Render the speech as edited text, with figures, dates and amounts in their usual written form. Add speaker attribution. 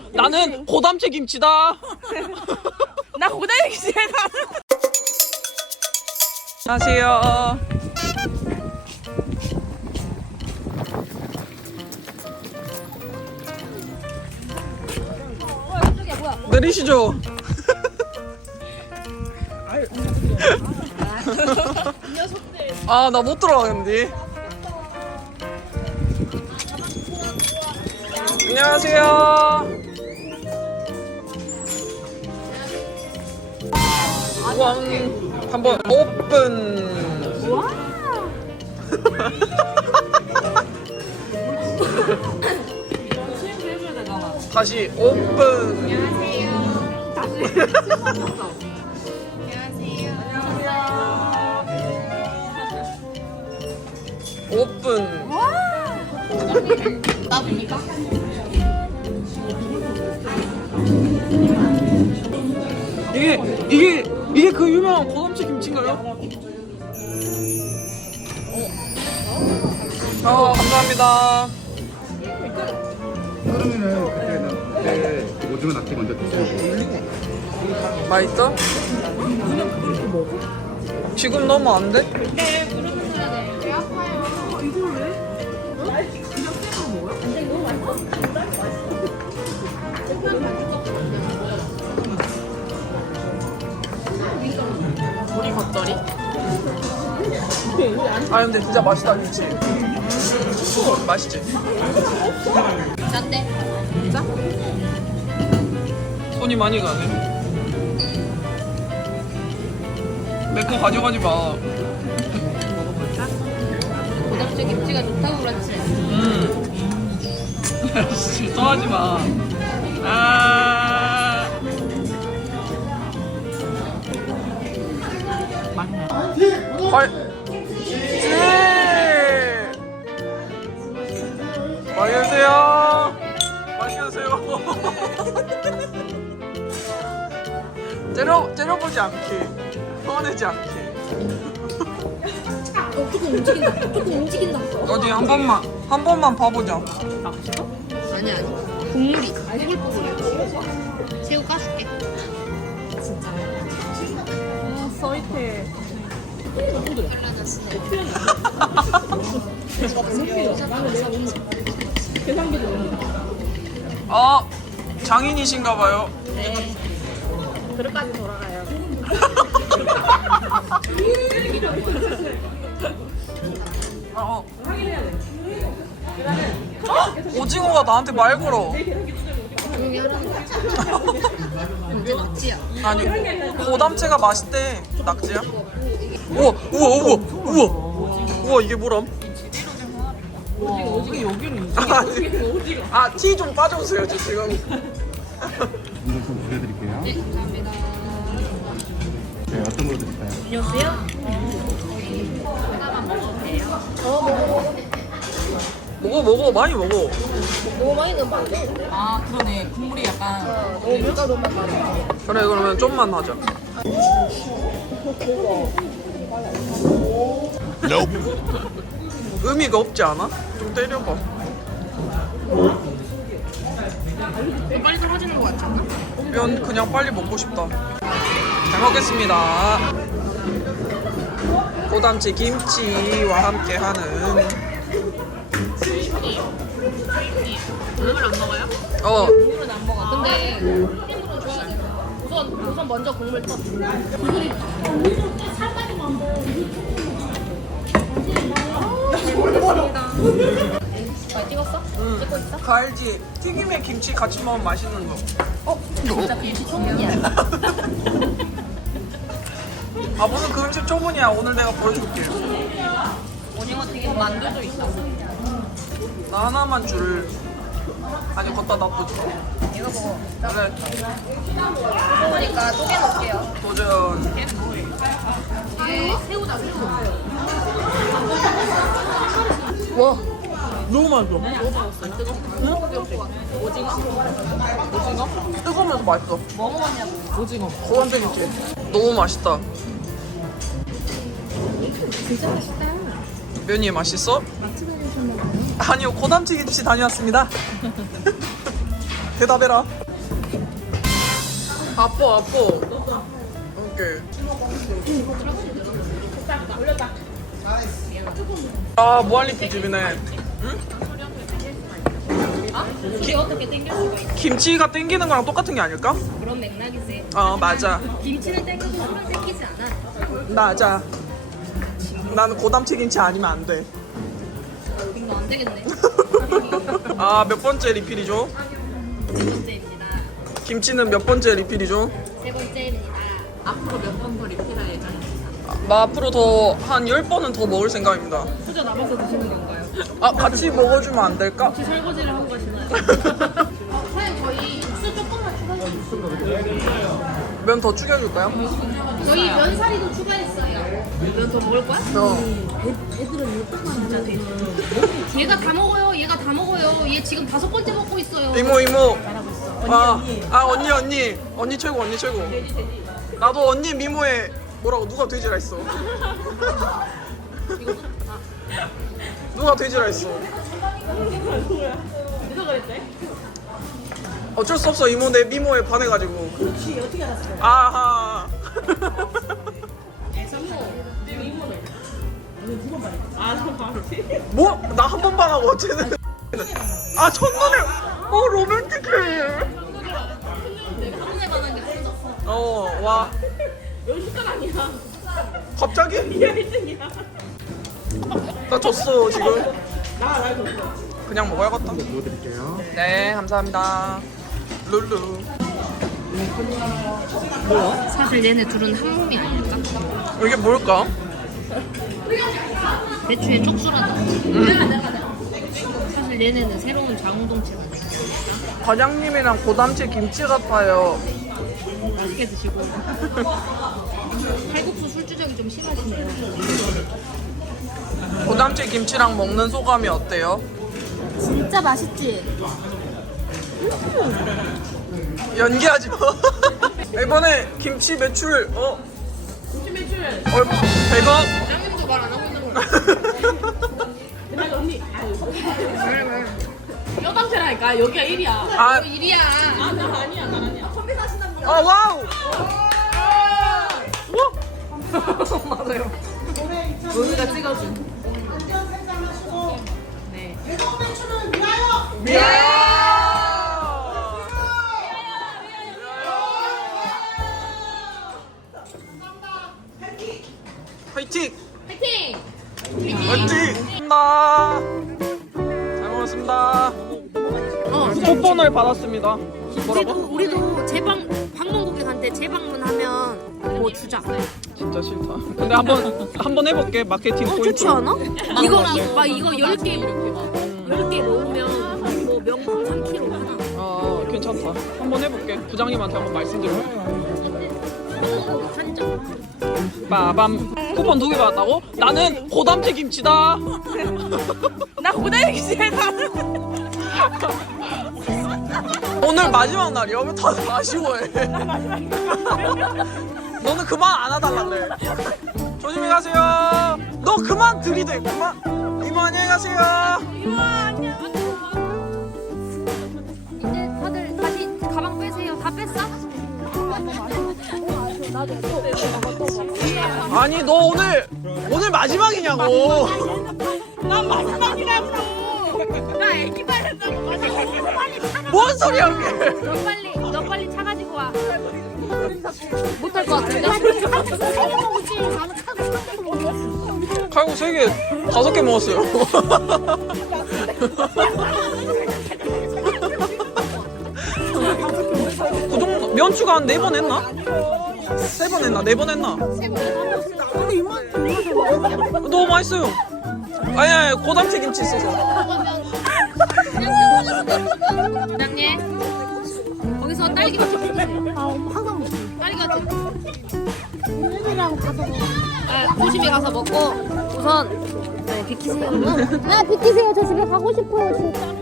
Speaker 1: 나는 고담채 김치다.
Speaker 2: 나 고다리 기지에
Speaker 1: 안녕하세요. 내리시죠. 아, 나 못 들어가겠는데. 안녕하세요. 왕 한번 오픈. 다시 오픈. 오픈.
Speaker 2: 나봅니까?
Speaker 1: 이게 그 유명한 고담채 김치인가요? 감사합니다.
Speaker 3: 그러면은 그때 오징어 낙지 먼저 드시고
Speaker 1: 맛있어? 지금 너무 안 돼?
Speaker 2: 우리 겉절이?
Speaker 1: 아 근데 진짜 맛있다 김치. 맛있지?
Speaker 2: 짠데?
Speaker 1: 손이 많이 가네. 내 거 가져가지 마.
Speaker 2: 고담채 김치가 좋다고 그렇지.
Speaker 1: 또 하지 마. 아. 헐. 많이 드세요. 많이 드세요. 때려보지 않게, 화내지 않게.
Speaker 2: 조금 움직인다. 조금 움직인다.
Speaker 1: 어디 한 번만 봐보자.
Speaker 2: 아니. 국물이 뽀글뽀글해. 새우 까줄게. 진짜. 아, 서이태.
Speaker 1: 장인이신가봐요.
Speaker 2: 네. 그릇까지 돌아가요.
Speaker 1: 오징어가 나한테 말 걸어.
Speaker 2: 조용히 하라는 거야. 언제 낙지야?
Speaker 1: 아니, 고담채가 맛있대. 낙지야? 우와, 이게 뭐람?
Speaker 2: 어떻게 여기로
Speaker 1: 티 좀 빠져주세요, 저 지금.
Speaker 3: 이거 좀 보여드릴게요.
Speaker 2: 네, 감사합니다.
Speaker 3: 네, 어떤 걸로 드릴까요?
Speaker 2: 안녕하세요. 하나만 먹어도 돼요?
Speaker 1: 먹어, 많이 먹어.
Speaker 2: 너무 많이 넣으면 안 돼. 아, 그러네. 국물이 약간. 너무 물가 너무 많아.
Speaker 1: 그래, 그러면 좀만 하자. 의미가 없지 않아? 좀 때려봐.
Speaker 2: 빨리 떨어지는 거 같지 않아?
Speaker 1: 면 그냥 빨리 먹고 싶다. 잘 먹겠습니다. 고담채 김치와 함께하는.
Speaker 2: 국물 안 먹어요? 국물은 안 먹어. 근데 크림으로 줘야 돼. 우선 먼저 국물 떠. 많이 찍었어? 찍고 있어?
Speaker 1: 그 알지? 튀김에 김치 같이 먹으면 맛있는 거.
Speaker 2: 진짜 김치 초문이야.
Speaker 1: 아 무슨 그 음식 초문이야. 오늘 내가 보여줄게.
Speaker 2: 오징어 튀김 만두도 있어.
Speaker 1: 나 하나만 줄. 아니 걷다 놔두지.
Speaker 2: 이거 먹어.
Speaker 1: 그래.
Speaker 2: 그러니까 쪼개 넣을게요.
Speaker 1: 도전.
Speaker 2: 새우다, 새우.
Speaker 1: 와 너무 맛있어.
Speaker 2: 안 뜨거? 응? 오징어?
Speaker 1: 오징어? 뜨거우면서 맛있어.
Speaker 2: 뭐 먹었냐고.
Speaker 1: 오징어. 고담채 김치. 너무 맛있다.
Speaker 2: 진짜 맛있다.
Speaker 1: 면이 맛있어?
Speaker 2: 마트 다니셨나봐요?
Speaker 1: 아니요 고담채 김치 다녀왔습니다. 대답해라. 아빠. 오케이. 아, 무한리필 집이네. 응?
Speaker 2: 이게 어떻게 땡길 수가 있어?
Speaker 1: 김치가 땡기는 거랑 똑같은 게 아닐까?
Speaker 2: 그런 맥락이지.
Speaker 1: 맞아.
Speaker 2: 김치는 땡기고 술은 땡기지 않아.
Speaker 1: 맞아. 나는 고담채 김치 아니면 안 돼.
Speaker 2: 이거 안 되겠네.
Speaker 1: 아, 몇 번째 리필이죠?
Speaker 2: 세 번째입니다.
Speaker 1: 김치는 몇 번째 리필이죠?
Speaker 2: 세 번째입니다. 앞으로 몇 번 더 리필할 예정입니다.
Speaker 1: 앞으로 더 한 10번은 더 먹을 생각입니다.
Speaker 2: 수저 남아서 드시는 건가요?
Speaker 1: 같이 먹어주면 안 될까?
Speaker 2: 혹시 설거지를 하고 가시나요? 사장님 저희 육수 조금만 추가해주세요.
Speaker 1: 면 더 죽여줄까요?
Speaker 2: 저희 면사리도 추가했어요. 면 더 먹을 거야?
Speaker 4: 애들은 이거 진짜 돼.
Speaker 2: 얘가 다 먹어요. 얘가 다 먹어요. 얘 지금 5번째 먹고 있어요.
Speaker 1: 이모. 언니 최고. 나도 언니 미모에 뭐라고 누가 돼지라 했어. 누가 돼지라 했어.
Speaker 4: 누가 그랬대?
Speaker 1: 어쩔 수 없어. 이모 내 미모에 반해가지고.
Speaker 4: 그렇지 어떻게 알았어?
Speaker 1: 아하. 뭐? 나 한 번 반하고 어쨌든. 첫눈에. 로맨틱해.
Speaker 2: 한눈에 반한 게 없어.
Speaker 1: 와.
Speaker 4: 여기 숟갈 아니야.
Speaker 1: 갑자기?
Speaker 4: 네가 1등이야.
Speaker 1: 나 졌어 지금.
Speaker 4: 나 줬어.
Speaker 1: 그냥 먹어야겠다.
Speaker 3: 부어드릴게요.
Speaker 1: 네, 감사합니다. 룰루.
Speaker 2: 사실 얘네 둘은 한 몸이 아닐까?
Speaker 1: 이게 뭘까?
Speaker 2: 대추의 쪽수라다. 사실 얘네는 새로운 자웅동체가 돼.
Speaker 1: 과장님이랑 고담채 김치 같아요.
Speaker 2: 맛있게 드시고. 칼국수 술주정이 좀 심하시네요.
Speaker 1: 고담채 김치랑 먹는 소감이 어때요?
Speaker 2: 진짜 맛있지?
Speaker 1: 연기하지 마. 이번에 김치 매출
Speaker 4: 김치 매출.
Speaker 1: 100억.
Speaker 2: 사장님도 말 안 하고 있는 거.
Speaker 4: 근데 언니 여담체라니까 여기가 1이야.
Speaker 2: 일이야.
Speaker 4: 나 아니야. 선배 사신다는 거.
Speaker 1: 와우.
Speaker 4: 맞아요. 노미가 찍어준. 네.
Speaker 1: 화이팅!
Speaker 2: 파이팅!
Speaker 1: 화이팅! 나. 잘 먹었습니다. 쿠폰을 받았습니다. 뭐라고?
Speaker 2: 우리도 방문국에 간때 재방문하면 뭐 주자.
Speaker 1: 진짜 싫다. 근데 한번 해볼게. 마케팅 포인트.
Speaker 2: 좋지 않아? 이거 10개 먹으면 뭐 명품 3kg 하나.
Speaker 1: 괜찮다. 한번 해볼게. 부장님한테 한번 말씀드려.
Speaker 2: 한정.
Speaker 1: 빠밤. 쿠폰 2개 받았다고? 나는 고담채 김치다.
Speaker 4: 나 고다이 기시에
Speaker 1: 오늘 마지막 날이야. 왜 다들 아쉬워해? 너는 그만 안 하달란래. 조심히 가세요. 너 그만 들이대. 그만. 이모 안녕히 가세요.
Speaker 2: 이제 다들 다시 가방 빼세요. 다 뺐어?
Speaker 1: 아니 너 오늘 마지막이냐고.
Speaker 4: 난 마지막이라고. 나 애기만 했다고 마지막.
Speaker 1: 뭔 소리야 그게.
Speaker 2: 너 빨리 차 가지고 와. 못할 것 같은데?
Speaker 1: 칼국 3개, 5개 먹었어요. 그 정도 면추가 한 4번 했나? 3번 했나? 4번 했나? 너무 맛있어요. 아니 고담채 김치 있어서.
Speaker 2: 부장님 거기서 딸기 맛 딸기 맛 조심히 가서 먹고 우선 비키세요.
Speaker 5: 비키세요. 저 집에 가고 싶어요, 진짜.